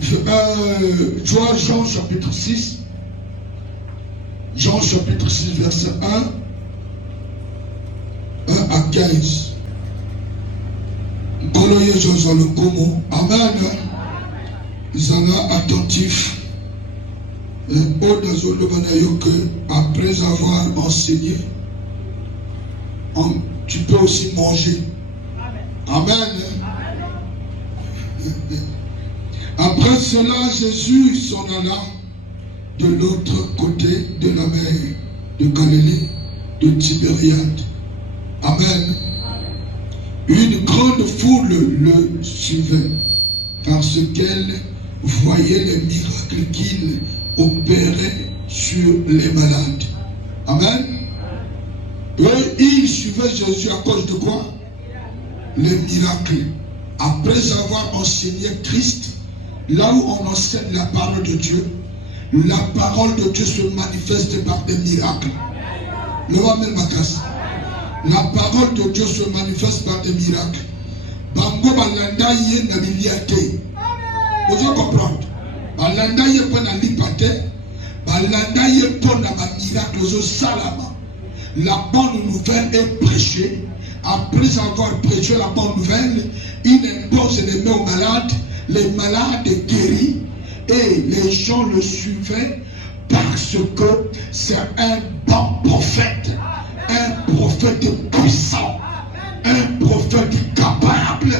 Tu vois Jean chapitre 6. Jean chapitre 6 verset 1 à 15. Koloye Joshua le Komo. Amen. Zana attentif. Après avoir enseigné, tu peux aussi manger. Amen. Après cela, Jésus s'en alla de l'autre côté de la mer de Galilée, de Tibériade. Amen. Une grande foule le suivait parce qu'elle voyait les miracles qu'il opérait sur les malades. Amen. Et ils suivaient Jésus à cause de quoi? Les miracles. Après avoir enseigné Christ, là où on enseigne la parole de Dieu, la parole de Dieu se manifeste par des miracles. La parole de Dieu se manifeste par des miracles. Bango balanda yé na biliate. Vous comprenez? Balanda yé pas na lipate. Balanda yé pas na miracle zo salama. La bonne nouvelle est prêchée. Après avoir prêché la bonne nouvelle, il impose les mains aux malades. Les malades guéris et les gens le suivaient parce que c'est un bon prophète, un prophète puissant, un prophète capable.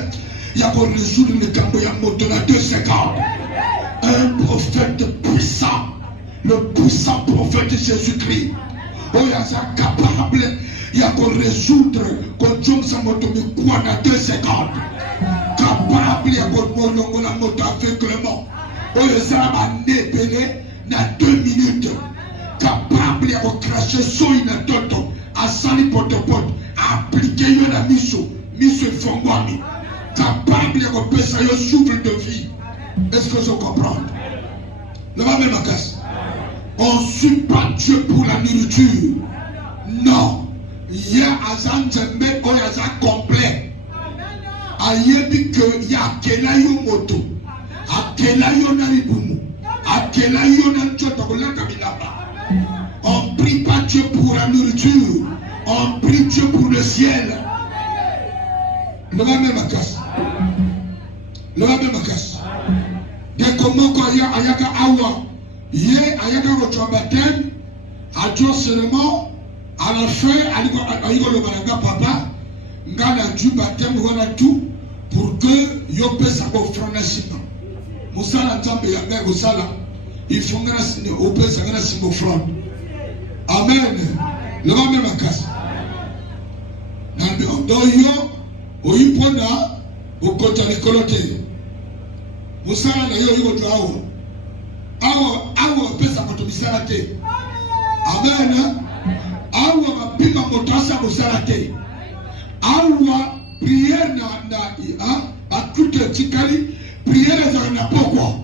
Il y a pour résoudre le Camboyamo de la 2 secondes. Un prophète puissant, le puissant prophète Jésus-Christ. Oh, il y a ça capable. Il y a pour résoudre qu'on tombe sa moto de quoi dans 2 secondes. Capable, il y a pour la moto aveuglement. Oh, il y a ça dans 2 minutes. Capable, il y a pour cracher son inatoto. À sali potopote. À appliquer la mission. Mission fongwami. Capable, il y a pour passer un souffle de vie. Est-ce que je comprends? On ne suit pas Dieu pour la nourriture. Non. Il y a un zembé ou un complet. Ayebi que il y a kelayo moto. A kelayo naribumu. A kelayo nanchotokola kabilaba. On prie pas Dieu pour la nourriture. On prie Dieu pour le ciel. Le même makas. Le même makas. Dès comment quoi il y a ayaka awa. Yé ayaka votre baptême. A Dieu seulement. À la fin, le papa, ngana du baptême, voilà tout pour que yo puisse offrir un signe. Musala nzambe ya ngego sala, il faut ngana signe au pesa ngana signe offrande. Amen. Le va même à casse. Dans yo, au yipona, au côté de coloté. Musala na yo yo awo. Awo pesa kwa tumisala te. Amen. Awa pima motasa musarate. Awa prière na toute tikali prière na pokwa.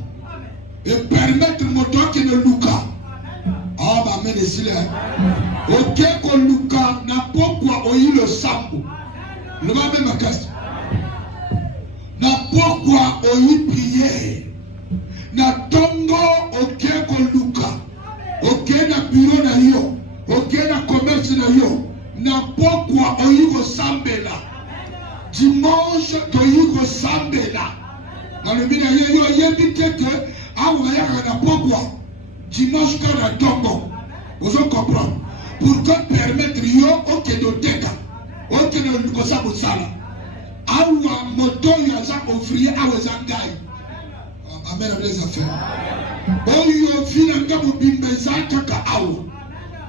Et permettre moto que ne luka. Ah ba mene sile. OK ko luka na pokwa oyi le sambo. Le ma même casse. Na pokwa oyi prière. Na tongo OK ko luka. OK na bureau na yo. Ok, na commerce na yo, na pokwa oyigo sambela. Dimanche toyigo sambela. Na le mina yo yebite que awa yaka na pokwa. Dimanche ka na tongo. Vous comprenez? Pour que permettre yo ok do teka. Ok na lukosa bosala. Awa moto yaza ouvrier awa zangai. Amen les affaires. Oyo fina ngabu bimbeza kaka awa.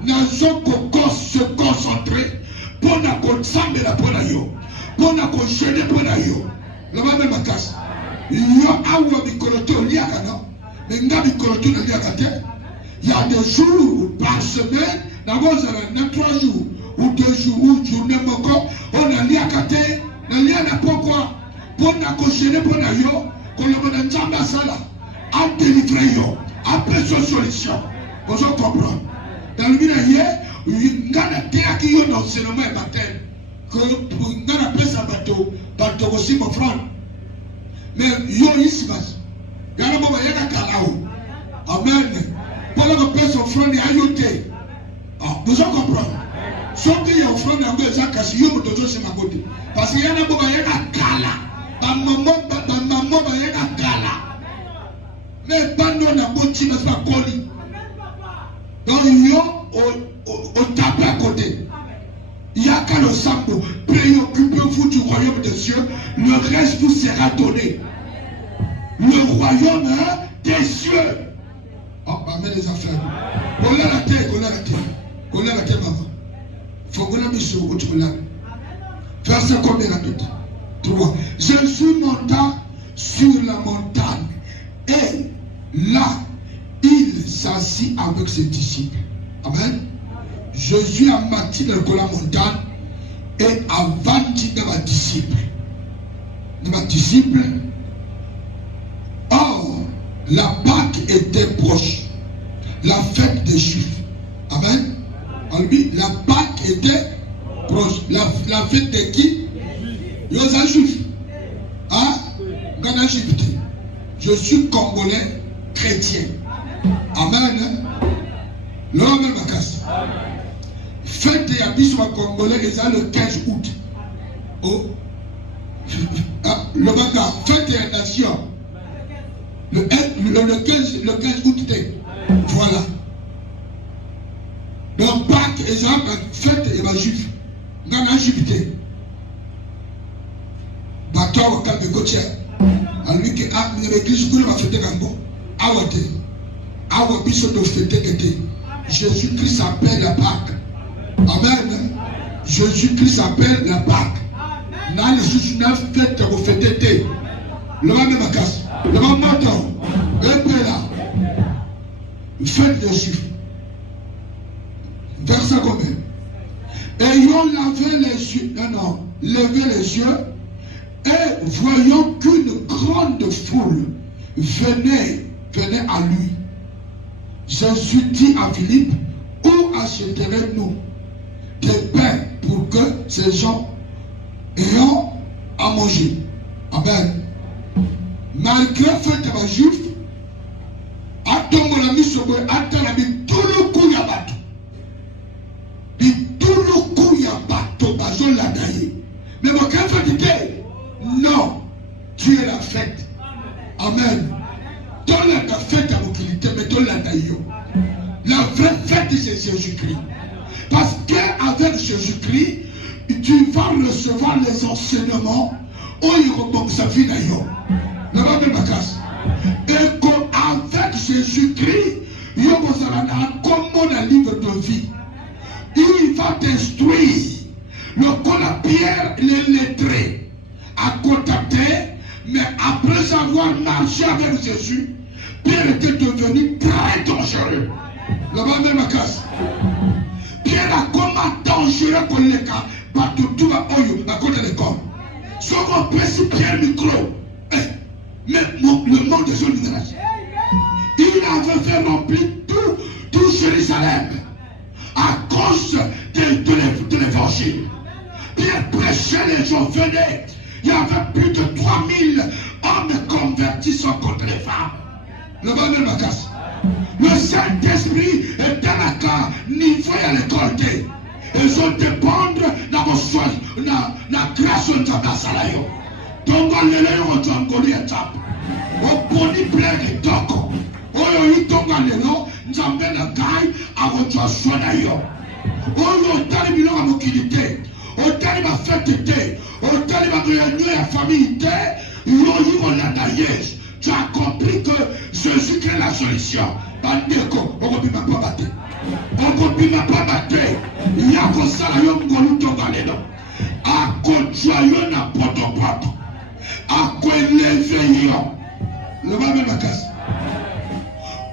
Nazoko se concentrer pour na konsambela pour na yo pour na koshene pour na yo la même makasi yo awa bikoloto liaka non mais nga bikoloto na liaka te il y a des jours par semaine na bozala na 3 jours ou 2 jours ou journée moko on a liaka te na lia na pourquoi pour na koshene pour na yo kolobo na nzamba sala a délivrer yo après solution vous comprenez. Dans le milieu, il y a des gens qui ont l'enseignement et baptême. Que il y a des bateau aussi mon frère. Mais il y a ici, Yana boba yaka kalao. Amen. Pour la personne offrande et ajouter. Vous en comprenez? Sauf qu'il y a offrande et ajouter ça casse yo mototo c'est ma côté. Parce que yana boba yaka kala. Maman ba yaka kala. Mais pas non na boti na pas coli. Donc yo au tapé à côté. Il y a qu'à le sambo. Préoccupez-vous du royaume des cieux. Le reste vous sera donné. Le royaume des cieux. Oh, bah, mais les affaires. Collez la terre, collez la terre. Collez la terre, maman. Faut qu'on la mise au bout. Verset combien la tête? 3. Jésus monta sur la montagne. Et là, il s'assit avec ses disciples. Amen. Jésus a bâti dans la montagne et a bâti dans ma disciple. Or, la Pâque était proche. La fête des Juifs. Amen. La Pâque était proche. La fête de qui? Les Juifs. Hein? Je suis congolais chrétien. Amen. L'homme est ma casse. Fête des habits congolais, le 15 août. Oh. Le matin, fête des nations. Le 15 août. Voilà. Donc, Pâques, exemple, fête et ma juif. Dans la juifité. Bateau au cap de Gauthier. À lui qui a l'église, qui va fêter Gambo. Awate. Awabiso de fêter l'été. Jésus-Christ s'appelle la Pâque. Amen. Jésus-Christ s'appelle la Pâque. Dans les juifs, fête au fêter. Le même ma casse. Le même matin. Et puis là. Fête des juifs. Verset combien? Ayant levé les yeux, levé les yeux, et voyant qu'une grande foule venait à lui. Jésus dit à Philippe, où achèterons-nous des pains pour que ces gens ayant à manger? Amen. Malgré le fait que les Juifs, attendons la mise sur le attend la mise tout le coup y a bateau. Tout le coup y a bateau, bateau l'a daillé. Mais mon cœur fait dire, non, tu es la fête. Amen. Ton la fête à l'utilité, mais ton la daillé. La vraie fête c'est Jésus-Christ. Parce qu'avec Jésus-Christ, tu vas recevoir les enseignements où il rebond sa vie d'ailleurs. Et qu'avec Jésus-Christ, il y a un livre de vie. Il va t'instruire. Le coup la pierre, les lettrés, à contacter, mais après avoir marché avec Jésus, Pierre était devenu très dangereux. Là-bas, même à casse. Pierre a comment dangereux pour les cas, parce que tout va à côté de l'école. Ce qu'on précise Pierre micro, mais le monde de son liderazgo. Il avait fait remplir tout Jérusalem à cause de l'évangile. Pierre prêchait, les gens venaient. Il y avait plus de 3000 hommes convertis sans contre les femmes. Le bon de ma casse. Le Saint-Esprit est dans la cas, niveau à l'école. Ils ont dépendre dans la grâce de ta salaire. Donc, on les a en Angolie et Tap. On poni plein de toko. Oyo itonga lelo, nzambe na gai, arotua soda yo. Oyo otali biloko ya mokili te, otali bafete te, otali baréunion ya famille te, yoyi kolanda Yesu. Tu as compris que Jésus crée la solution. Bandeko, okobima pa bate. Okobima pa bate. Yako sala yo ngolu tonga lelo. Akotua yo na potopoto. Akoeleve yo. Le va même à casse.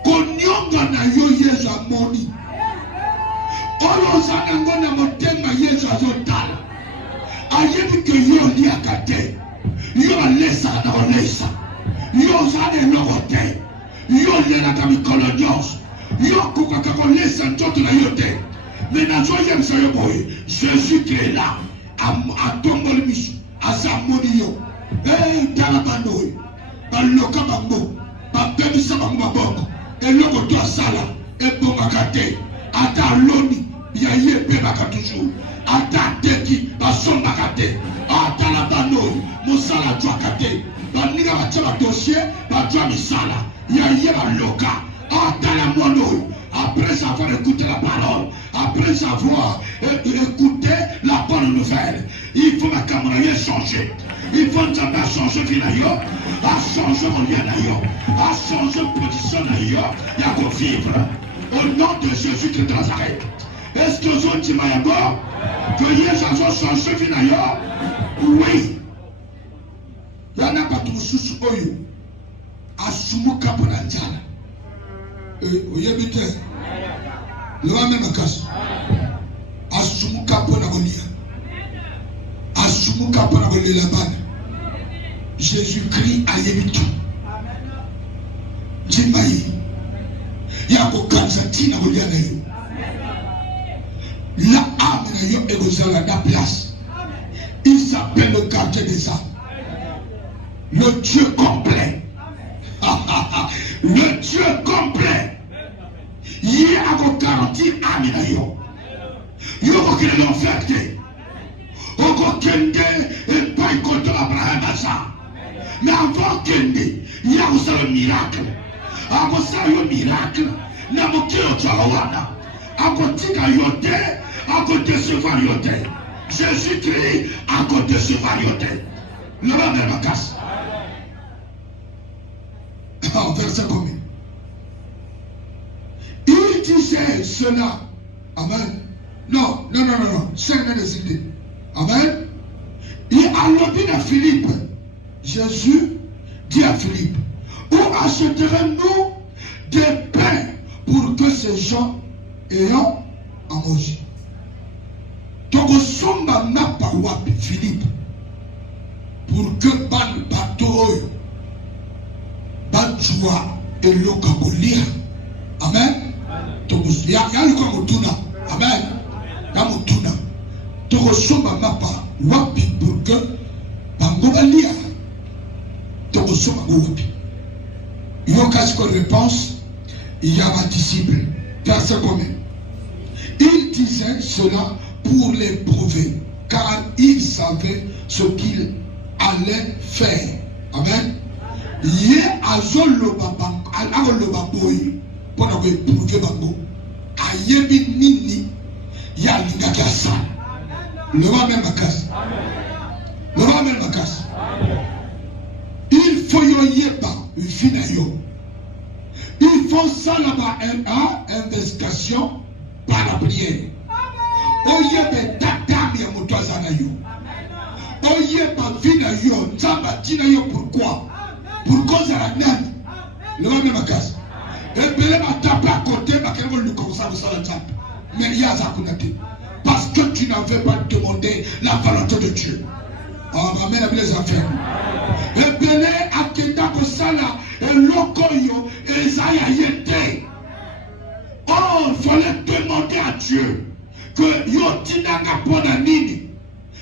Konyonga na yo Yesu amoni. Olo sana ngona motema Yesu azotala. Ayebi ke yo li akate. Yo lesa na olesa. Yo zane logote. Yo le na kamikolo nyos. Yo kuka kakolesa ntoto na yote. Mais na zo yem sa yo boy. Jésus qui est là. A tombol misu. Azamoni yo. Talabanoy. Baloka bango. yebisa bango maboko eloko to asala ebongaka te ata loni ya ye bebaka toujours ata teki basombaka te ata la banoyi mosala jwaka te baninga batia badossier bajwa misala ya ye baloka ata la monoyi après avoir écouté la parole, après avoir écouté la bonne nouvelle, il faut ma camarade changer. Il faut changer vie d'ailleurs, à changer mon lien d'ailleurs, à changer position d'ailleurs, il y a qu'à vivre. Au nom de Jésus de Nazareth. Est-ce que vous avez dit que Jésus a changé vie d'ailleurs? Oui. Il y en a pas tout sous oyo. Asumuka Bonanjana. Oyebite lewa me makasi asumuka pona bolia asumuka pona bolia bana Jésus-Christ ayebitu jimai yako kanzatina bolia na yo la âme na yo egozala da place. Il s'appelle le quartier des âmes, le Dieu complet. Le Dieu complet. Il a garanti Amen. Il a qu'il l'enfer. Il a qu'il et pas contre Abraham. Mais avant qu'il il y a un miracle. Avant ça, il y a un miracle. Il y a un miracle. À côté de yote, à côté de ce varioté. Jésus-Christ, à côté de ce varioté. Le même casse. Verset combien? Il disait cela. Amen. Non. C'est des idées. Amen. Il a dit à Philippe. Jésus dit à Philippe, où achèterons-nous des pains pour que ces gens ayant à manger? Togosomba n'a pas wapi Philippe pour que ban bateau Banjua et Lokabolia. Amen. Ya yuko mutuna. Amen. Ya mutuna. Togosomba mapa wapi pour que Bangobalia. Togosomba wapi. Il y a une réponse. Il y a un disciple. Verset combien? Il disait cela pour les prouver, car il savait ce qu'il allait faire. Amen. Ye azoloba boy pour prouver bango ayebi nini ya lingaki asala le roi même makasi le roi même makasi il faut yo yeba vina yo il faut ça là-bas investigation par la prière oyebe tata ya moto azana yo oyeba vina yo nzamba tina yo pourquoi pour cause à la nette, le même casse. Et Belé m'a tapé à côté, mais il y a Zakunate. Parce que tu n'avais pas demandé la volonté de Dieu. On ramène les affaires. Et Belé a quitté Kosala, et Lokoyo, et Zaya Yete. Oh, il fallait demander à Dieu que Yotina Kapona Nini,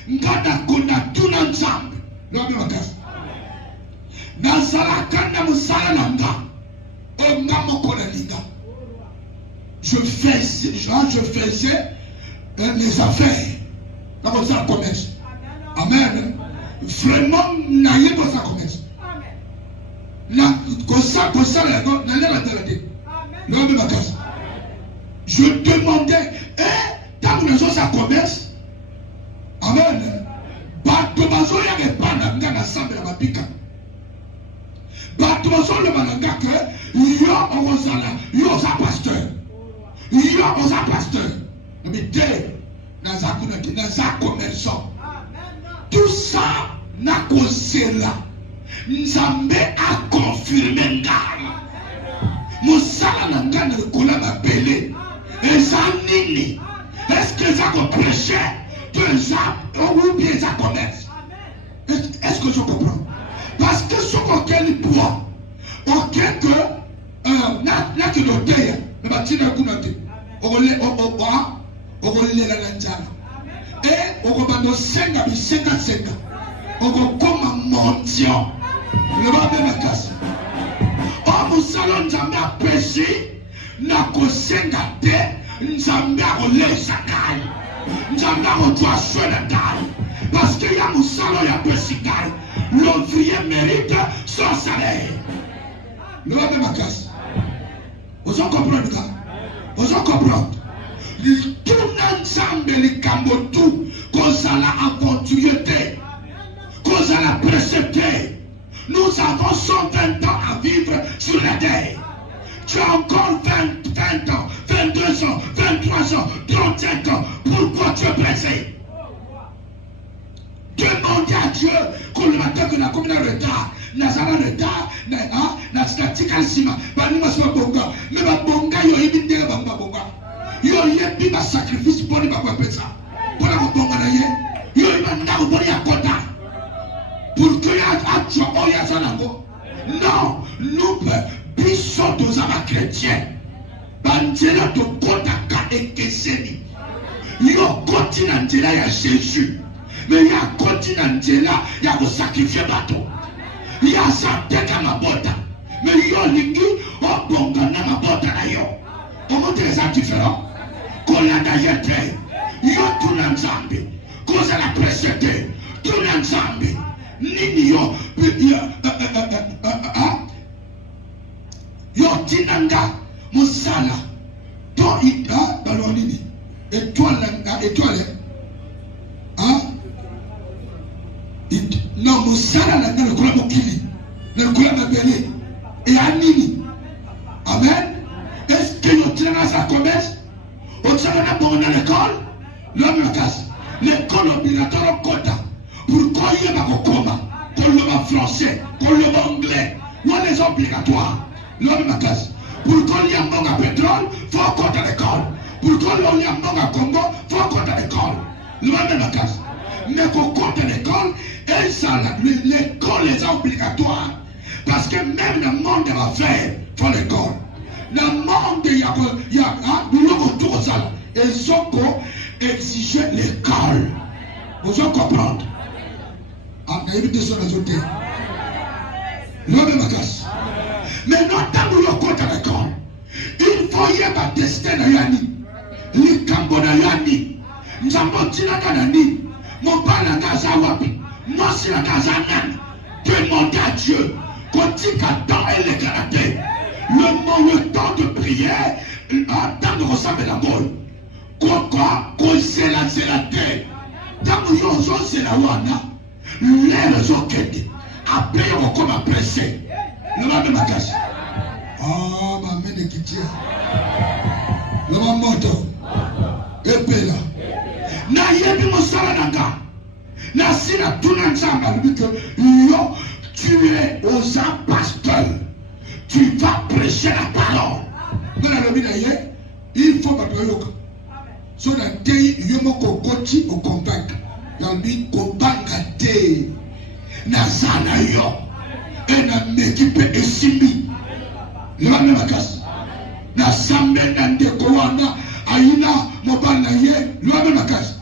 Ngada Kuna Tunanzam, le même casse. Je faisais les affaires dans votre commerce. Amen. Vraiment, n'ayez pas ça commerce. Je demandais, tant que nous avons ça commerce, amen. Batobazo ya repana ngana sambe la mapika. Batobazo le malanga que yo ozala yo za pasteur. Yo oza pasteur. Mais dès nazakuna ki naza commerçant. Tout ça n'a causé là. Nzambe a confirmé ngana. Mosala na ngana kola na belé. Ezanini. Est-ce que ça ko prêcher? Ou bien ça commerce. Est-ce que je comprends? Parce que ce qu'on boit, auquel que n'a que l'odeur, le bâtiment kunate, on les la lanjana. Et on va dans 5 à 55. On va comme un mendiant. Le va bien la casse. Oh, mosala nzambe apesi na kosenga te nzambe akolesa ngai nzambe akozwa swe na ngai parce que ya mosala oyo apesi ngai l'ouvrier mérite son salaire. Lobe makasi ozo comprendre ka ozo comprendre lituna nzambe likambo tu kozala aventure te kozala presse te. Nous avons 120 ans à vivre sur la terre. Tu as encore 20 ans, 22 ans, 23 ans, 35 ans. Pourquoi tu es pressé? Demandez à Dieu qu'on le matin que nous avons un retard. Nous avons un retard. Nous avons un ciment. Nous avons un bonga. Mais ma bonga, il y a une idée de ma bonga. Il y a un sacrifice pour les bonga. Pour la bonga, il y a un bonga. Pour que tu aies non, nous bisons aux amas chrétiens. Bandela de Kotaka et Kesseni. Il y a un continent de la Jésus. Mais il y a un continent de la, il y a un sacrifice bateau. Il y a un tête à ma botte. Mais il y a un ligue, oh bon, dans ma botte là. Comment tu es différent? Qu'on l'a d'ailleurs fait. Il y a tout l'ensemble. Cause à la pression, tout l'ensemble. Nini yo tinanga musala to ita balonini étoile non musala na kola mokili na kola mabele et anini amen. Est-ce que yo tinanga sa commerce on s'en a bon dans l'école l'homme la casse l'école obligatoire quota. Pourquoi il y a un coma? Qu'on le français, qu'on le anglais, ou les obligatoires. L'homme ma casse. Pourquoi il y a un manque à pétrole? Faut qu'on à l'école. Pourquoi il y a un manque à Congo? Faut qu'on à l'école. L'homme ma casse. Mais qu'on compte à l'école, et ça, l'école est obligatoire. Parce que même le monde de l'affaire, il faut l'école. Le monde, il y a tout ça. Ils ont exigé l'école. Vous allez comprendre. Mais notamment le compte à l'école. Il faut y avoir des destin à Yanni. Les Cambodans Yanni. Nous avons dit la Canani. Mon père n'a qu'à Zawapi. Moi, c'est la Kazanan. Demandez à Dieu. Continue à temps et les caractères. Le temps de prière, le temps de ressembler la gueule. Quoi, c'est la terre. Tant que nous c'est la wana. Les autres après on comme pressé le même magasin ah ma main qui tient le même moto et là na yebi mosala nanga na sina tuna nzamba lui que yo tu es aux pasteurs tu vas prêcher la parole dans la vie d'ailleurs il faut pas yoka so na tei yomoko koti au convaincre yalbi kobanga te nazana yo ena mekipe esimi lwana makasi na sambe na ndeko wana aina mobana ye lwana makasi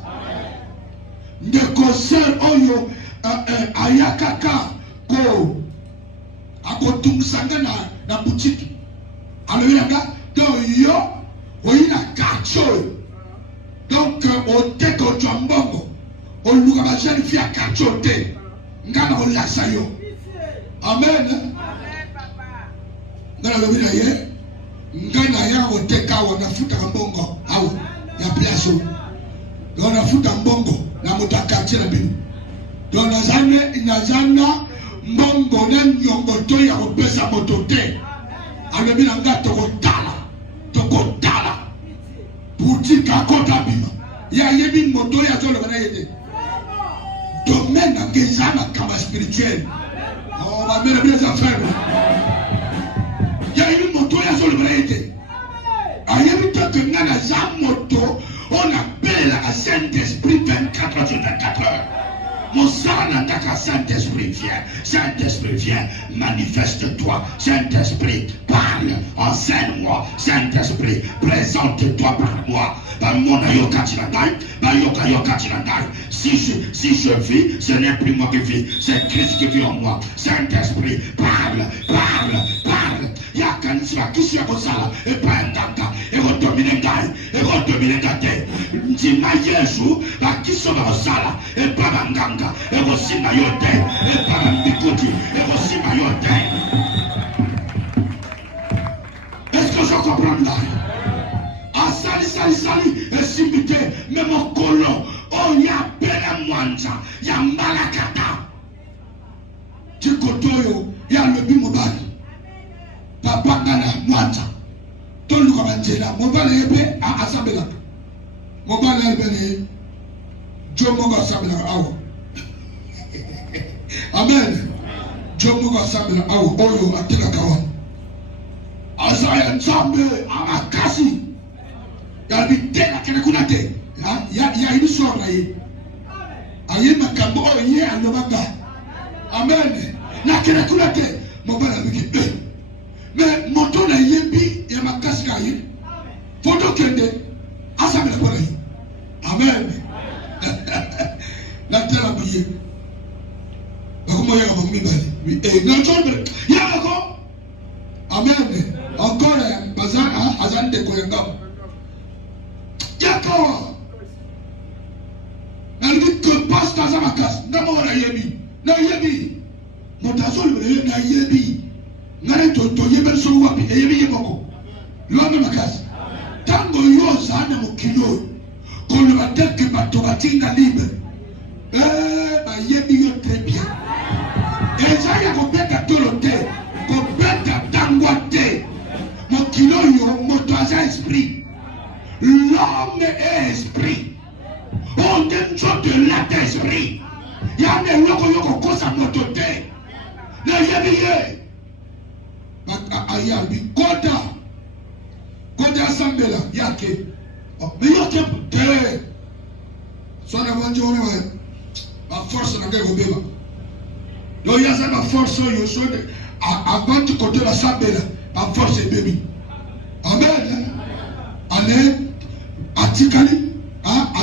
ndeko ser oyo ayakaka ko akotumusanga na boutique aloyaka to yo oyina kacho donc oteko chambongo oluka ba jeune fille à kachote ngana olasa yo amen papa ngana lo bina ye ngana ya oteka wana futa mbongo au ya plaso na futa mbongo na mutakache na bino donc nazana mbongo na nyongoto ya kopesa motote alobina ngato tokotala boutique akota bima ya yebi moto ya tolo bana yete domaine ngezama kama spirituel oh ba mera bien affaire ya yebi moto ya tolo bana yete ayebi to que ngana za moto on appelle à Saint-Esprit 24 heures sur 24 heures. Mon sang n'attaque à Saint-Esprit, viens. Saint-Esprit, viens, manifeste-toi. Saint-Esprit, parle, enseigne-moi. Saint-Esprit, présente-toi par moi. Si je vis, ce n'est plus moi qui vis, c'est Christ qui vit en moi. Saint-Esprit, parle. Il y a makanisi bakisi ya kosala epa nganga ekodomine ngai ekodomine ngate ndima Yesu bakiso bakosala epa banganga ekosima yo te epa bambikuti ekosima yo te. Est-ce que je comprends là? Sali esimbi te me mokolo oya pele mwanja ya malakata tikotoyo ya lobi mobali papa ngana mwanja tolu kwa banjela mobali ebe asabela mobali ebe ni jomo ga asabela awo amen jomo ga asabela awo oyo atela kawa asaya nzambe amakasi ya bitela kene kuna te ya ini sora ye aye makambo ye alobanga amen na kene kuna te mobala biki mais moto na yebi ya makasi ka ye foto kende asabela kwa ye amen na tela biye bakomo ya kama mbali na chombe ya ko amen encore bazana azande ko yangam Yakawa. Na lui que passe dans ma case. Ndama wana yebi. Na yebi. Motazo le na yebi. Ngare to yebel so wapi yebi yeboko. Luame makasi. Tango yo sana mukilo. Qu'on va dire que bato batinga libre. Ba yebi yo très bien. Eza ya kopeta tolote. Kopeta tangote. Mukilo yo motaza esprit. L'homme est esprit. On t'aime de l'être esprit. Il y a des gens qui ont cause à mototer. Le yébiye. Ayabi. Koda Sambela. Yake. Mais yake. Soit la voiture, ma force n'a pas été. Donc il y a ma force. Avant de côté la Sambela. Ma force est bébé. Amen. Allez. Atikali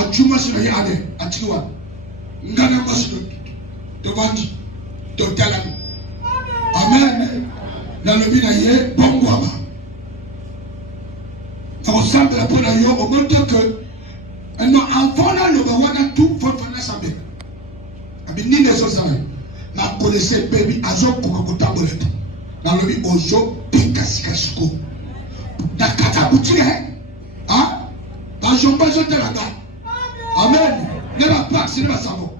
ajuma sina ya ane atiwa ngana masu to bandi to talani amen na lobi na ye bongo ama on semble la pona yo au monde que no avant là le wana tout faut faire sambe abini ne so sama na connaissait baby azoko kutamboleta na lobi ozo pikasikasiko na katabutire je ne sais pas. Amen. Ne va pas, c'est ma savon.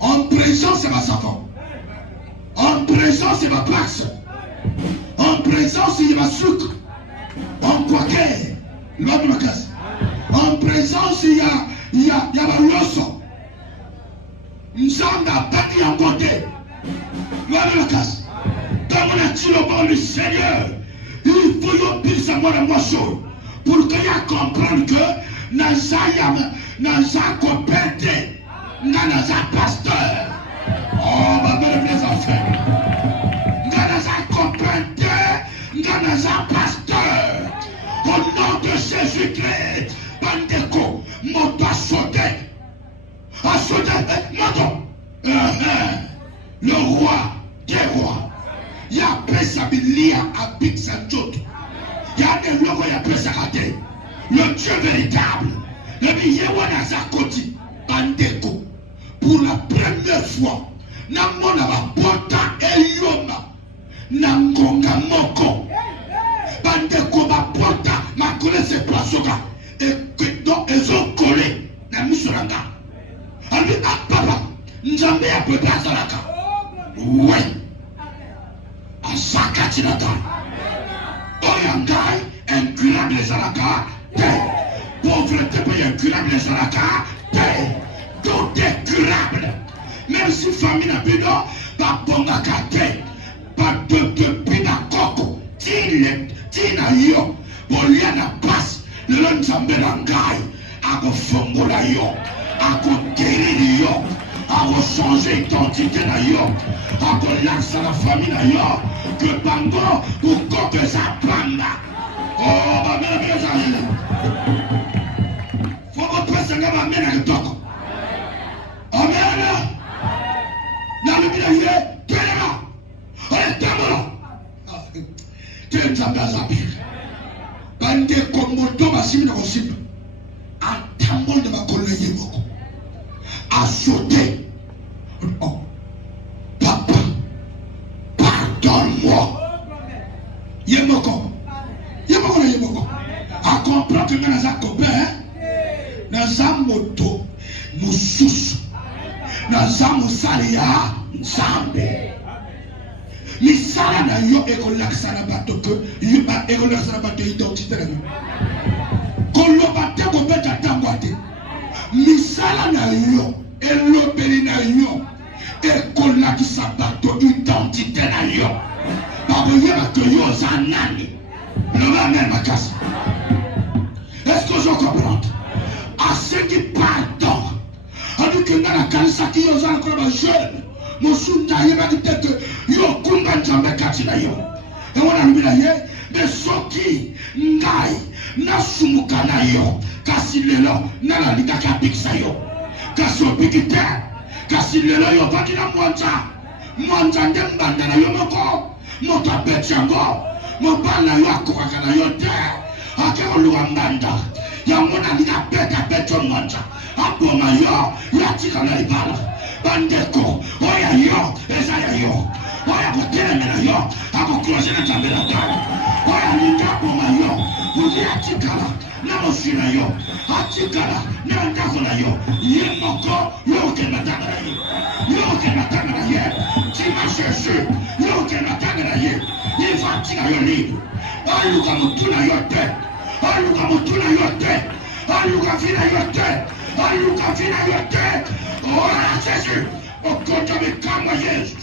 En présence, c'est ma savon. En présence, c'est ma place. En présence, il y a ma sucre. En quoi que, l'homme de ma casse. En présence, il y a ma leçon. Nous sommes à bâti en côté. L'homme de ma casse. Dans mon attire au bon du Seigneur, il faut y obéir à moi la moisson. Pour que tu comprennes que Naza compété, Naza pasteur. Oh, ma belle mes enfants. Naza compété, Naza pasteur. Au nom de Jésus-Christ, Bandeko, moto a sauté. A sauté, moto. Le roi des rois. Il y a Pesabilia à Big Sanjot. Il y a des gens qui ont appelé ça raté. Le Dieu véritable. Le billet Wanazakoti. Bandeko. Pour la première fois. Namona va pota eyoma. Nangonga moko. Bandeko va pota. Ma connaisse plasoga. Et que donc ils ont collé. Na misuranga. Ami apapa. Nzambe a peu d'azalaka. Ouais. Asaka tinata. Oyangai, incurable les alaka, pauvreté paye incurable les alaka, tout est curable. Même si famille n'a plus d'eau, pas bon à gâter, pas de pina coco, tina yo, boliana passe, le long zambelangai, à go fongo la yo, à go guérir yo, à go changer identité la yo, à go lancer la famille la yo, que bango, ou que ça prenda. Oh, ma mère, mes amis. Faut que tu fasses ma mère à l'époque. Amen. N'a le bien fait, tu es là. On est là. Tu es nzambe azabiri. Bande komoto basimi na kosima. Atambo de makolo yemoko. Azote. Oh. Papa. Pardonne-moi. Yemoko. Yemoko na yemoko. A comprendre que dans un copain, dans un moto, mususu. Dans un musalia, nzambe. Misala na yo ekolakisa na bato que yo ba ekolakisa na bato identité na yo. Koloba te ko beta tangwa te. Misala na yo elobeli na yo ekolakisa bato identité na yo. Babo yeba que yo za nani. Le même makasi. Est-ce que je comprends? À ceux qui pardonnent. On dit que dans la kanisa qui yo za encore jeune. Mosunda yeba dit que yo kumba nzambe kati na yo. E wana lubila ye me soki ngai na sumuka na yo kasi lelo na la lika ka bikisa yo. Kasi obikite kasi lelo yo baki na mwanja ndembanda na yo moko moto abetyango mobala yo akokaka na yo te ake oluwa mbanda yango na lika beto mwanja aboma yo yatika na ibala bandeko oya yo eza ya yo oya kotelemela yo akoklose na nzambe na tala oya linga aboma yo kuti atikala na mosi na yo atikala na ndako na yo ye moko yo okenda tanga na ye yo okenda tanga na ye tima jesu yo okenda tanga na ye ifa atika yo libre aluka mutu na yo te aluka mutu na yo te aluka vi na yo te aluka vi na yo te. Oh Jésus, au côté de Kama Yesu,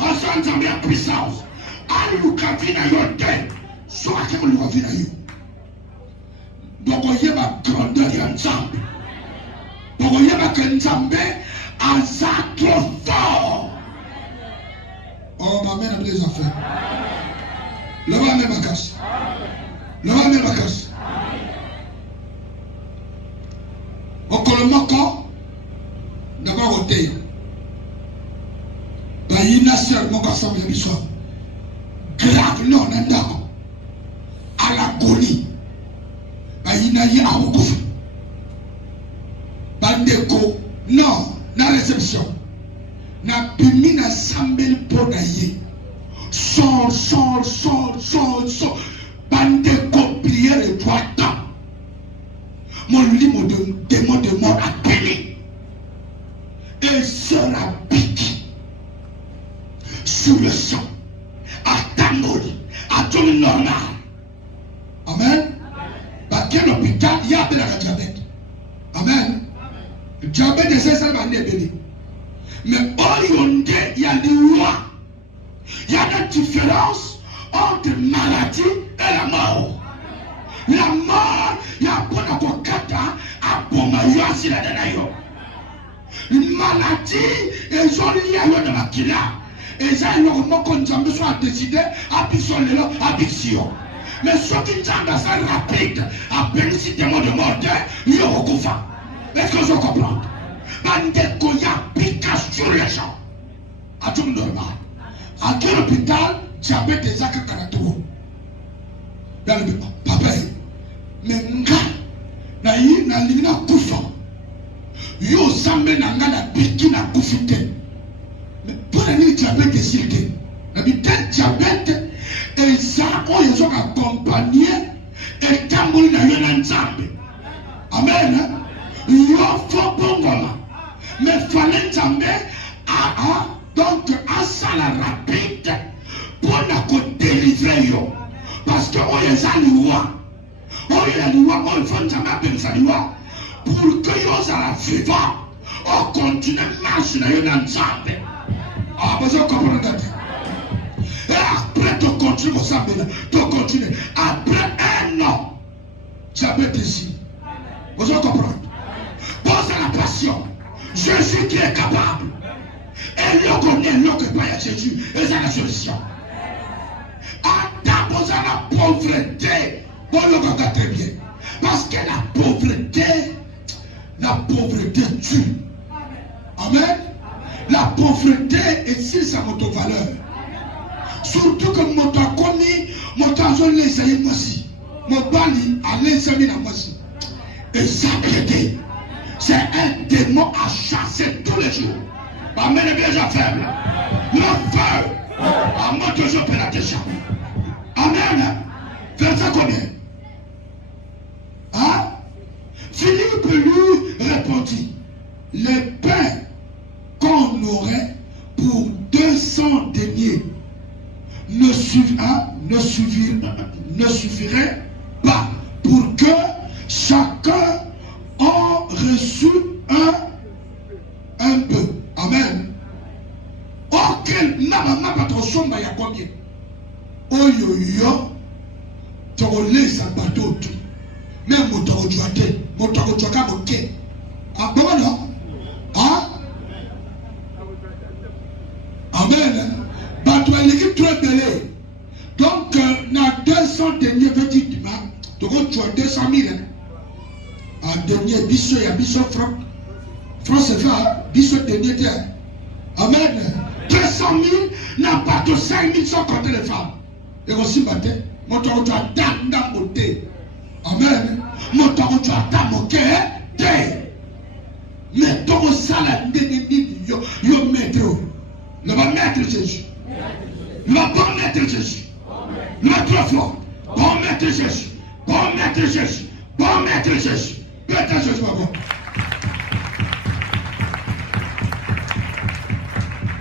ensemble de puissance, aluka vi na yo te, soit que aluka vi na yo. Donc on y va grandeur de ensemble. Donc on y va que ensemble, ensemble trop fort. Oh m'amène les affaires. Le va même à casse. Le va même à casse. Au colomako, d'abord au thé. Bayina sœur mon garçon de l'histoire. Grave non n'endako. À l'agonie. Bayina yi a okufu. Bandeko non na réception. Na bimi na sambel po na ye. Sors. Bandeko prière et toi temps. Mon livre de démon de mort a péni. Et sera piqué sur le sang. À Tangouli, à tout le normal. Amen. Dans quel hôpital il y a de la diabète? Amen. Le diabète est ça va béni. Mais au il y a des lois. Il y a des différences entre maladie et la mort. La mort, il y a pour la bocata, à Bomayo, à Siladanayo. Une maladie, et j'en ai eu de la kila. Et j'ai eu un mot qu'on a décidé à pisonner à Bixio. Mais ce qui est assez rapide, à peine si des mots de mort, il y a un coup. Est-ce que je comprends? Bandeko, il y a piquage sur les gens. À tout normal. À quel hôpital, diabète des actes caractériaux? Papa, mais nga na yi na lina kufa yo sambe na nga na biki na kufite mais pour ni diabète silté na bi diabète et ça on les ont accompagné et tamboli na yo na nzambe amen yo fo bongoma mais fallait nzambe donc à ça la rapide pour la ko délivrer yo parce que on les a loi. Oh, il y a des lois, on fait jamais appeler ça des lois. Pour que vous allez vivre, on continue à marcher dans l'ensemble. Ah, vous comprenez? Et après, tu continues comme ça, tu continues. Après un an, tu as été ici. Vous comprenez? Pose la passion. Jésus qui est capable. Et lui, on connaît l'autre qui pas Jésus. Et c'est la solution. Attends, vous avez la pauvreté. Bon, le gars très bien. Parce que la pauvreté tue. Amen. La pauvreté est si sa moto-valeur. Surtout que mon takoni, mon tazo les aïe moi si. Mon bali a les amis moi si. Et sa piété, c'est un démon à chasser tous les jours. Amen, bien faible. Le feu, à moi toujours pénétration. Amen. Verset combien? Hein? Philippe lui répondit, les pains qu'on aurait pour 200 deniers ne suffirait pas pour que chacun en reçu un peu. Amen. Ok, n'a pas trop sombre, il y a combien? Oyo yo, tu laisses un bateau tout. Même mon taro joité, mon taro joaka moké. Ah bon non? Hein? Amen. Bateau l'équipe très belé. Donc, na 200 deniers veut dire tu as 200 000. En dernier, biso ya biso franc. France c'est ça, biso denier terre. Amen. 200 000 n'a pas de 5 000 sans compter les femmes. Et aussi matin, mon taro tu as dans côté. Amen. Mon taro tu as dans moké. Mais ton salaire yo maître. Le va mettre Jésus. Le va bon mettre Jésus. Le va trop fort. Bon mettre Jésus. Bon mettre Jésus. Bon mettre Jésus. Peut-être Jésus va bon.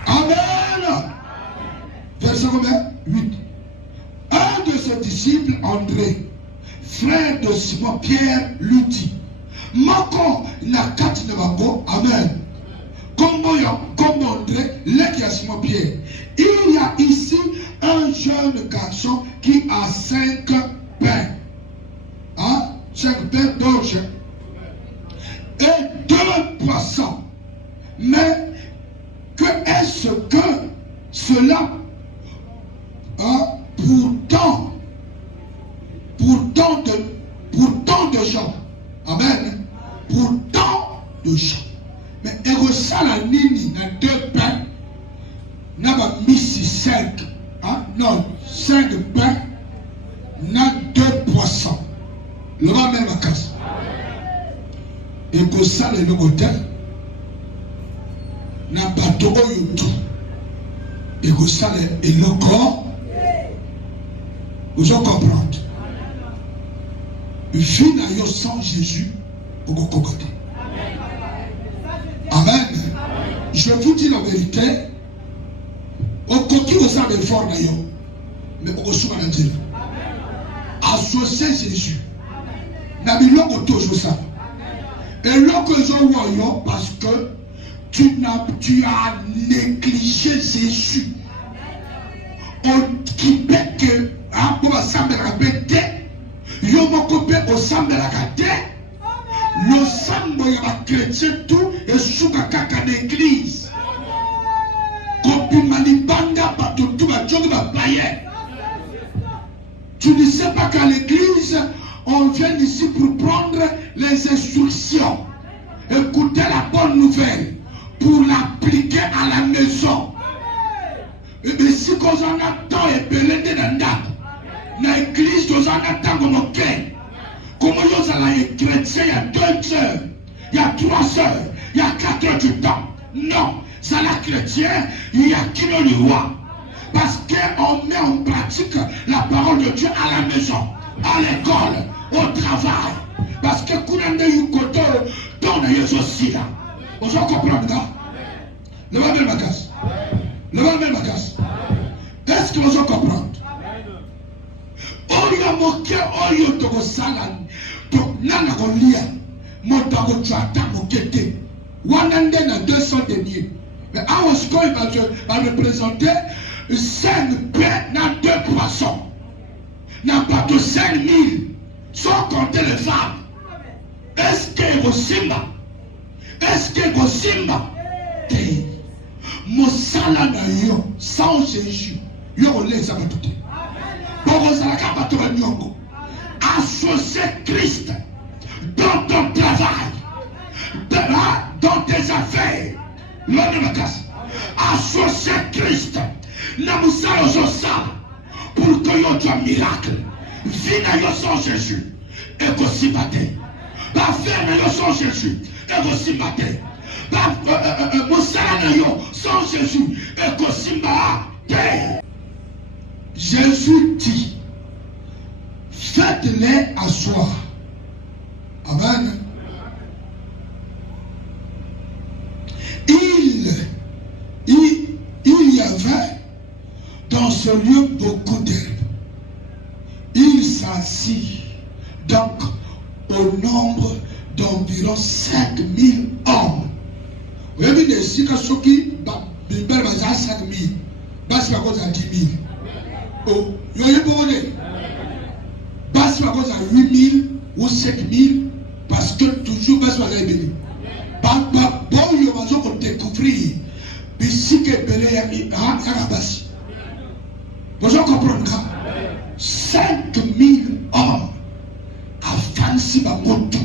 Amen. Verset combien? 8. Un de ses disciples, André, frère de Simon Pierre, lui dit, Mako na kati na bango, amen. Comme André, qui a Simon Pierre. Il y a ici un jeune garçon qui a 5 pains. Hein? 5 pains d'orge. Et 2 poissons. Mais que est-ce que cela pour tant de gens? Amen. Pour tant de gens. Mais Erosala Nini n'a 2 pains, n'a pas mis 5. Hein? Non, 5 pains, n'a 2 poissons. Le va même à casse. Erosala le côté, n'a pas de tout. Erosala et le corps. Vous en comprenez? Vie n'a sans Jésus au côté. Amen. Je vous dis la vérité. Au côté de ça d'effort d'ailleurs. Mais au sous à Dieu. Associer Jésus. N'a mis l'autre toujours ça. Et l'autre je vois parce que tu as négligé Jésus. Qui fait que pour ça me répéter. Yo mon copain au sang de la gâte. Le sang de chrétien tout et sous kaka l'église. Kopi manibanda bato tout va jogi va payer. Tu ne sais pas qu'à l'église on vient ici pour prendre les instructions, écouter la bonne nouvelle pour l'appliquer à la maison. Et bien si qu'on en attend et belé dans dans l'église, nous en attendons comme ok. Comment nous allons être chrétiens, il y a 2 heures, il y a 3 heures, il y a 4 heures du temps. Non, ça la chrétien, il y a qui nous voit. Parce qu'on met en pratique la parole de Dieu à la maison, à l'école, au travail. Parce que quand on est eu côté, on est aussi là. On s'en comprend là. Le va même casse. Le va même casse. Est-ce que vous en comprenez? Oya moke oyo toko salan to nana kolia monta ko chata mokete wanande na 200 deniers. Mais à Osco il va représenter 5 pains na 2 poissons. N'a pas de 5 000 sans compter les femmes. Est-ce que vous simba? Est-ce que vous simba? Mon salan yo sans Jésus yo les abattus. Associer Christ dans ton travail, dans tes affaires. Associer Christ na musala ozosala pour que yo tu un miracle. Vie na yo sans Jésus ekosimba te. Bafere na yo sans Jésus ekosimba te. Musala na yo sans Jésus ekosimba te. Jésus dit, faites-les asseoir. Amen. Il y avait dans ce lieu beaucoup d'herbes. Il s'assit donc au nombre d'environ 5000 hommes. Vous avez vu ici que ceux qui Bible va 5000, parce qu'à cause de 10 000. Oh, vous avez vu, parce qu'à cause de 8000 ou 7000, parce que toujours parce qu'on a béni. Bon, il y a besoin de découvrir. Ici que Belé a rabassi. Vous comprenez? 5000 hommes à Fancy Bamoto,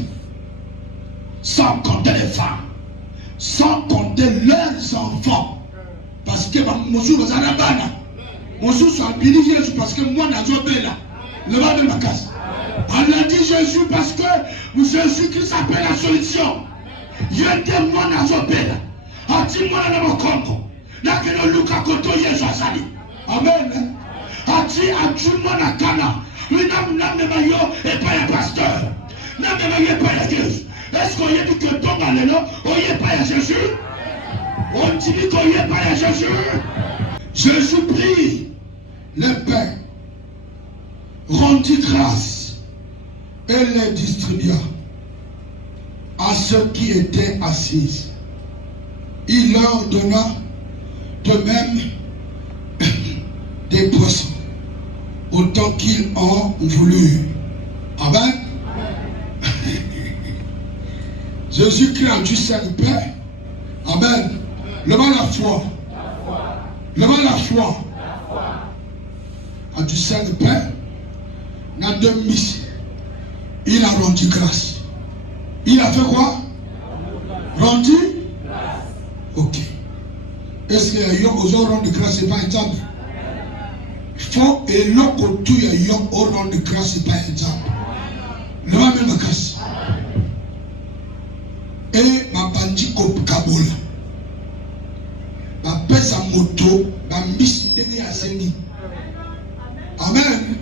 sans compter les femmes, sans compter leurs enfants. Parce que monsieur vous avez bana, monsieur soit béni Jésus parce que moi n'a pas là, le bas de ma case. On a dit Jésus parce que Jésus-Christ appelle la solution. Il y a des mois n'a pas là. Ati-moi na mokongo. Na keno luka koto Yesu asali. Amen. Ati-moi na kana. N'a même yo et pas un pasteur. N'a même pas un Jésus. Est-ce qu'on y a dit que ton galeno, on y est pas un Jésus? On dit qu'on y est pas un Jésus? Jésus prit le pain, rendit grâce et les distribua à ceux qui étaient assis. Il leur donna de même des poissons, autant qu'ils en voulurent. Amen. Jésus-Christ a dû faire le pain. Amen. Levez la foi. Levez la foi. A dû faire le pain. N'a deux mises. Il a rendu grâce. Il a fait quoi? Rendu? Ok. Est-ce que yon aux rendre grâce c'est pas un exemple? Faut et l'on tout yon au rendre grâce c'est pas un exemple. Le va même grâce. Et ma bandi au Kabola. Ma pèse à moto, ma mission de à Seni. Amen.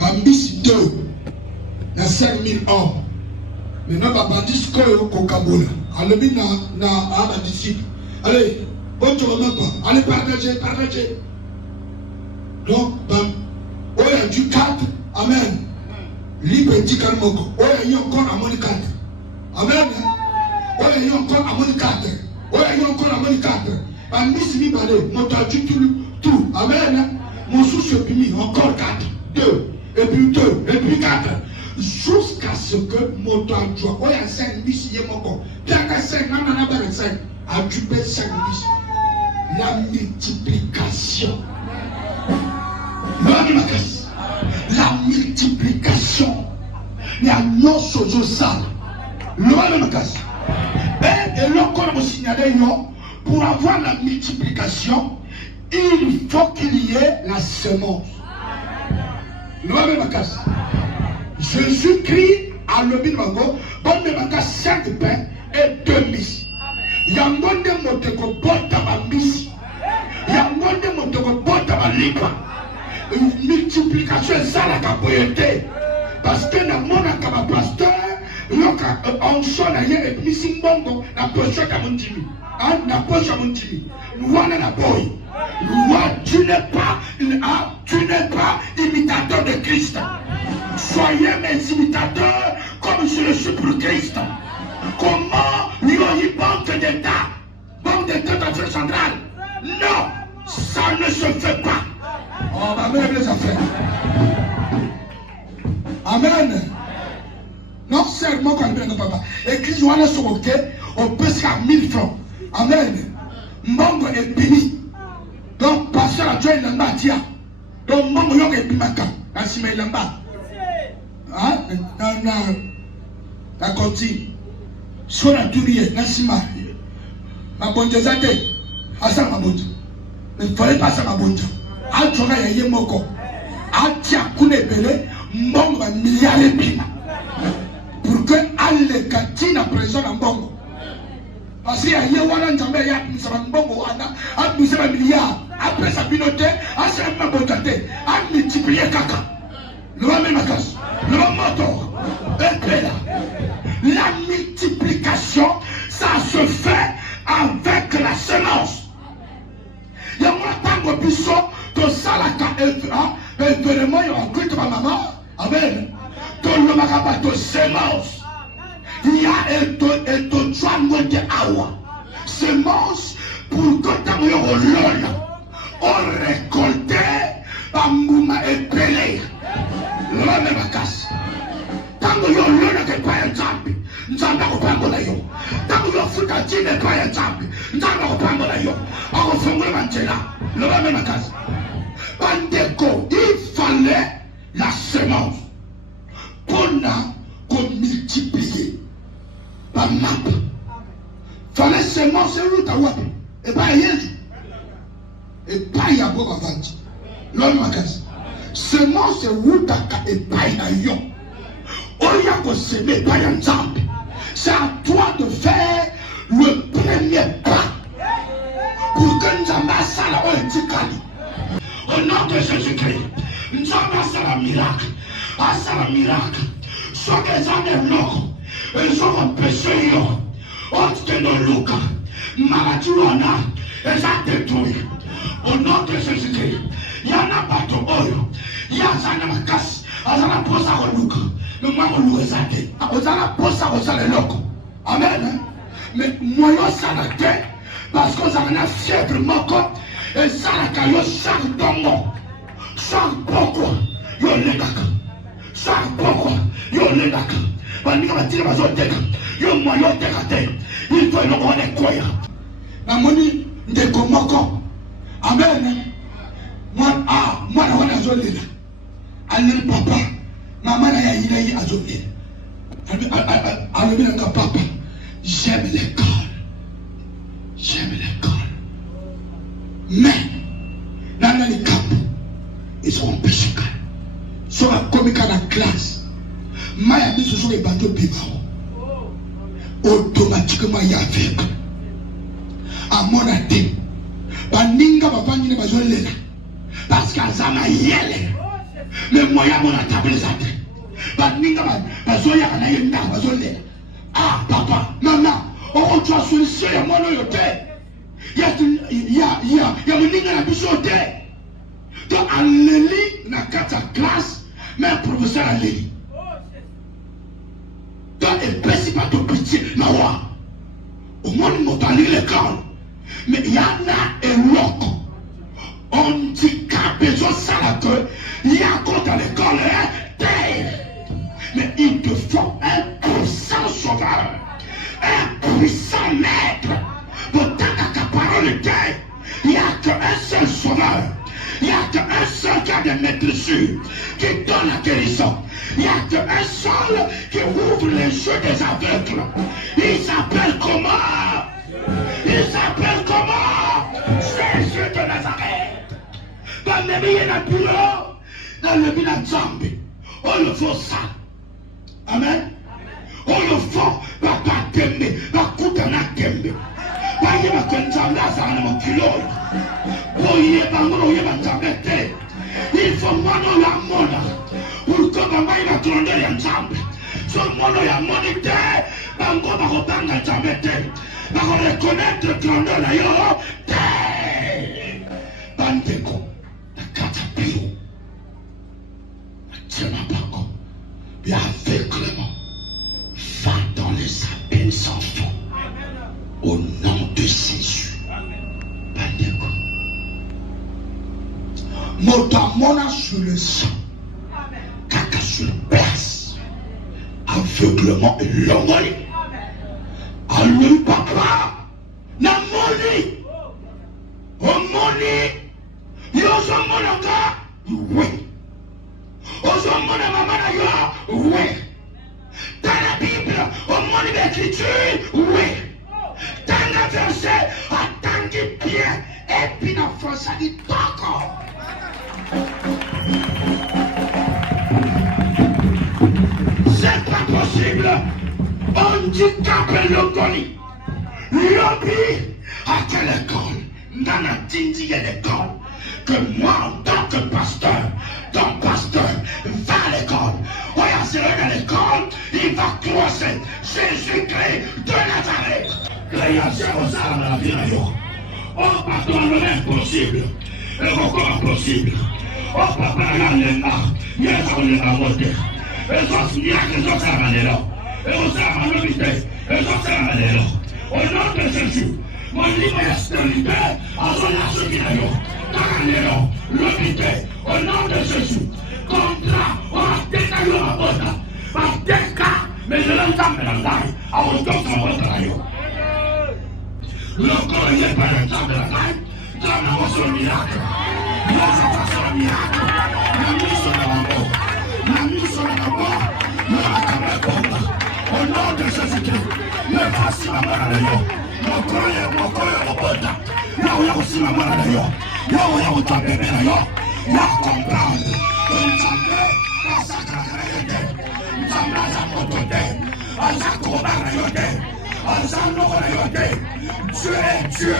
Ma mission de il y a 5000 hommes. Maintenant, ma bandi au Kabola. Allez, na disciple. Allez, bon, tu remets pas. Allez, partagez. Donc, il y a du 4. Amen. Libre dit calmoko. Il y a encore à mon 4. Amen. Il y a encore à mon 4. Il y a encore à mon 4. Un miss mi balé. Mon tatu tout. Amen. Mon sous mis encore 4. 2. Et puis 2. Et puis 4. Jusqu'à ce que mon temps joie. Il y a 5 miss y est mon corps. Bien qu'à 5, non, 5. A du 5 miss. La multiplication. La multiplication. Il y a non chose ça. Et l'on me signaler pour avoir la multiplication, il faut qu'il y ait la semence. Jésus-Christ a le minimum, bon me 5 pains et 2 mises. Il y a un monde de mon bota ma mise. Il y a un monde de mon bota ma libre. Une multiplication est ça la capoyété. Parce que dans mon pasteur, on sonne et puis si bongo, la poche à mon timi. La poche à mon timi. Nous on la boy. Tu n'es pas imitateur de Christ. Soyez mes imitateurs comme je le suis pour Christ. Comment nous y banque d'État? Banque d'État d'affaires centrales? Non, ça ne se fait pas. On va mettre les affaires. Amen. Non, seulement quand on papa. Église, on a sur OK, on peut se faire 1000 francs. Amen. Mbongo est béni. Donc, pasteur a joué l'amba tia. Donc, Mbongo est béni. Nasime l'amba. Hein? Non. La continue. Sur la tourier, Nasima. Ma bonne zate. Asa ma bonne. Il ne fallait pas ça ma bonne. Alchora ya yemoko. Altia kune bele mbongo milliard pima. Pour que alle katina présent en mbongo. Parce qu'il y a yewana njambe ya misaba mbongo wana, a misaba milliard. Après sa binote, a sa mabontate, a multiplier kaka. Le va même casse. Le va moto. La multiplication, ça se fait avec la semence. Il y a moi tant de puissants que ça la événement il y a un truc ma maman amen tout le macaba de semence il y a et de joie de awa semence pour que ta mère on récolté bambouma et pelé le même casse tant que yo lona que pas un zambi nzamba ko pambola yo tant que yo futa tine pas un zambi nzamba ko pambola yo ako fongola mantela le même casse. Pandéco, il fallait la semence pour multiplier. Par map. Il fallait semence et route à Wapi. Et pas Jésus. Et pas Yabo Avanti. L'homme m'a cassé. Semence et route et pas Yon. On y a qu'à s'aimer, pas Yanzambi. C'est à toi de faire le premier pas. Pour que nous amassons la Oetikali. Au nom de Jésus-Christ, nous avons un miracle. Un miracle. Soit des années longues, ils ont empêché, autre que nos loups, maladie, on a, ils ont détruit. Au nom de Jésus-Christ, il y en a pas de oil, il y a un casse, il y a un poste à loup, le moins on loue les années, il y a un poste à les locaux. Amen. Mais moi, ça n'a pas, parce qu'on a une fièvre, mon corps. Et ça, la caillou, chaque domo, chaque pourquoi, yo le gaka, chaque pourquoi, yo le gaka. Bandi kama tire bazo teka, yo moi yo teka te, il faut le voir les koya. La moni de komoko, amen. Moi na wana zolila, alil papa, maman na ya ina yi azolila. Alil na papa, j'aime l'école, j'aime l'école. Mais, dans les camps, ils sont empêchés. Ils sont commis dans la classe. Miami, ce sont les bateaux bivants. Automatiquement, il y a avec. À mon avis, Baninga va pas venir à parce qu'à Zama yele. Mais moi, il y a mon table les athées. Baninga va zoya à Naïna va zoler. Ah, papa, maman, on doit solliciter à mon loyauté. Il y a mon nigga la bichoté. Donc, à l'élite, dans la classe, mais un professeur à l'élite. Donc, il ne peut pas de pitié. Mais au moins, il m'a parlé l'école. Mais il y en a un loco. Handicapé, je sais que il y a encore dans l'école, mais il te faut un puissant sauveur, un puissant maître. Pour ta parole est, il n'y a qu'un seul sauveur. Il n'y a qu'un seul qui a des maîtresses qui donne la guérison. Il n'y a qu'un seul qui ouvre les yeux des aveugles. Il s'appelle comment? Il s'appelle comment? Jésus de Nazareth. Dans le milieu de bureau, dans le milieu de Zambie, on le faut ça. Amen. On le faut, papa Tembe, papa Koutana Tembe. Voyez ma conjambe à ça, mon kilo. Voyez ma mono, il faut mono la mona. Pour que maman va gronder la jambe. Son mono la monite, bango va reprendre la jambe. Va reconnaître grandeur la yo. Bandeko, la catapio. Tiens ma bango. Bien aveuglement. Va dans les abîmes sans fond. Au nom de Jésus. Bandeko. Motamona sur le sang. Caca sur le place. Aveuglement et l'ongoli. Alléluia, papa. Na moni. O moni. Yoso monoka. Oui. Oso mona mama na yo. Oui. Dans la Bible, au monde d'écriture, oui. Dans le verset, attendez bien Et puis la France a dit d'accord. C'est pas possible. Handicapé le colis. Lobby à quelle école? Dans la digne l'école. Que moi, en tant que pasteur, ton pasteur va à l'école. Regarde, c'est à l'école, il va croiser Jésus-Christ de Nazareth. Création aux armes à la vie. Oh, pardon, l'impossible. Et encore impossible. Oh, papa, regardez là. Il y a ça, on est à voter. Et ça, il y a que ça, ça va aller là. Et on s'en va l'hôpital. Et ça, ça va aller là. Au nom de Jésus, mon livre est stabilité à son argent qui est là. Carrément, l'hôpital, au nom de Jésus. Contrat, on a décalé la bonne. Par des cas, mais je l'entends dans la ligne. À vos dos, ça va être là. Le corps n'est pas le temps de la ligne. Nous avons sur le miracle. Nous avons sur le miracle. La mise sur la mort. La mise sur la mort. Nous avons la bombe. Au nom de Jésus-Christ. Ne pas si la mort à l'ailleurs. Mon corps est au bout. Là où il y a aussi la mort à l'ailleurs. Là où il y a autant de bébés d'ailleurs. Là comprendre. Nous sommes à sa carrière. Nous sommes à sa mototé. À sa combat d'ailleurs. À sa nom d'ailleurs. Dieu est Dieu.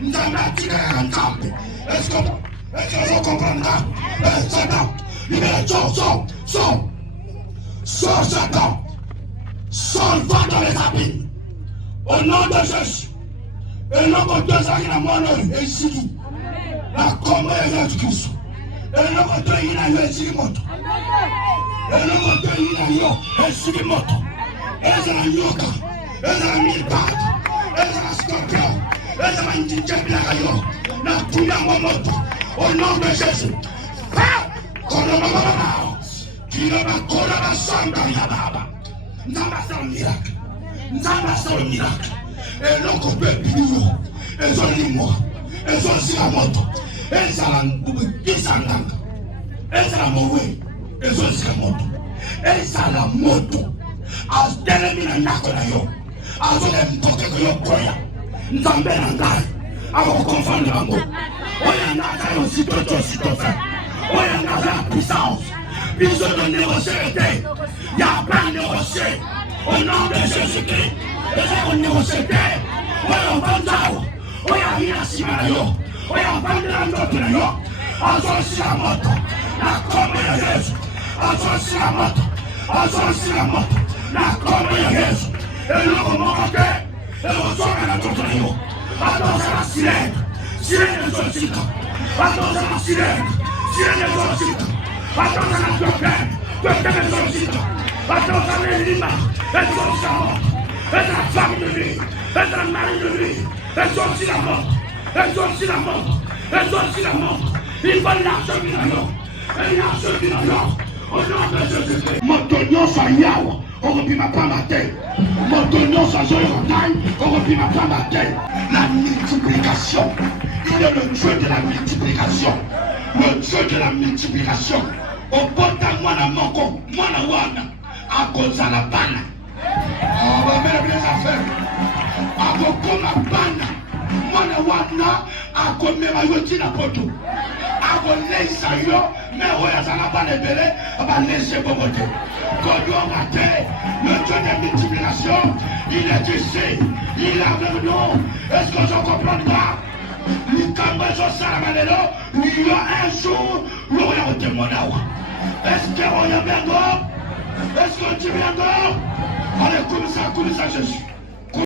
Nous sommes à tirer un temple. Est-ce que vous comprenez? Satan, libérez, sors, Satan, sors, va dans les abîmes. Au nom de Jésus. Et non, que Dieu s'agit à moi, et ici, la combat est du Christ. Et non, que Dieu y a ici, moto. Et non, que Dieu y a ici, moto. Et c'est la yoga, et c'est la milbade, et c'est la scorpion, et c'est la indicable, la tuya momoto. Au nom de Jésus. Qui ne va pas la samba yababa. Nzamba c'est un miracle. Nzamba c'est un miracle. Et non qu'on peut plus. Et sont les mois. Et sont si la moto. Et ça la descendant. Et ça la mouée. Et sont si la moto. Et ça la moto. As termina nakola yo. As on mtoke ko yo koya. Nzambe nangai. Ako confondre bango. Oya naka yo sito fait. Oya naka la puissance. Ils ont négocié. Il n'y a pas de négocier. Au nom de Jésus-Christ. Ils ont négocié. Oya vandao. Oya hirashima yo. Oya vandela ndoto yo. Azosi la moto. La kombe ya Yesu. Azosi la moto. Azosi la moto. La kombe ya Yesu. Et le moment et on sort à la ndoto yo. Attention à la sirène. Sirène de Josita. Attention à la sirène. Sirène de Josita. Attention à la trompette. Trompette de Josita. Attention à l'Elima. Elle sortit la mort. Elle est la femme de lui. Elle est la mari de lui. Elle sortit la mort. Elle sortit la mort. Elle sortit la mort. Il va l'argent du nano. Et l'argent du nano. Au nom de Jésus-Christ. Montonio Sayawa. On reprit ma femme à terre. Montonio Sazoyotai. On reprit ma femme à terre. La multiplication. Il est le Dieu de la multiplication. Le Dieu de la multiplication. Au bota mwana moko. Mwana wana. A cause à la bana. On va mettre les affaires. A kokoma bana. Mwana wana. A komema yoti na poto. A koleisa yo. Mais ouais, ça n'a pas de belé. On va laisser boboter. Quand on va terre. Le Dieu de multiplication. Il est ici. Il est avec nous. Est-ce que je comprends pas? Il y a un jour, il y a un témoignage. Est-ce qu'on y a bien d'or? Est-ce que tu viens d'or? Allez, comme ça, Jésus.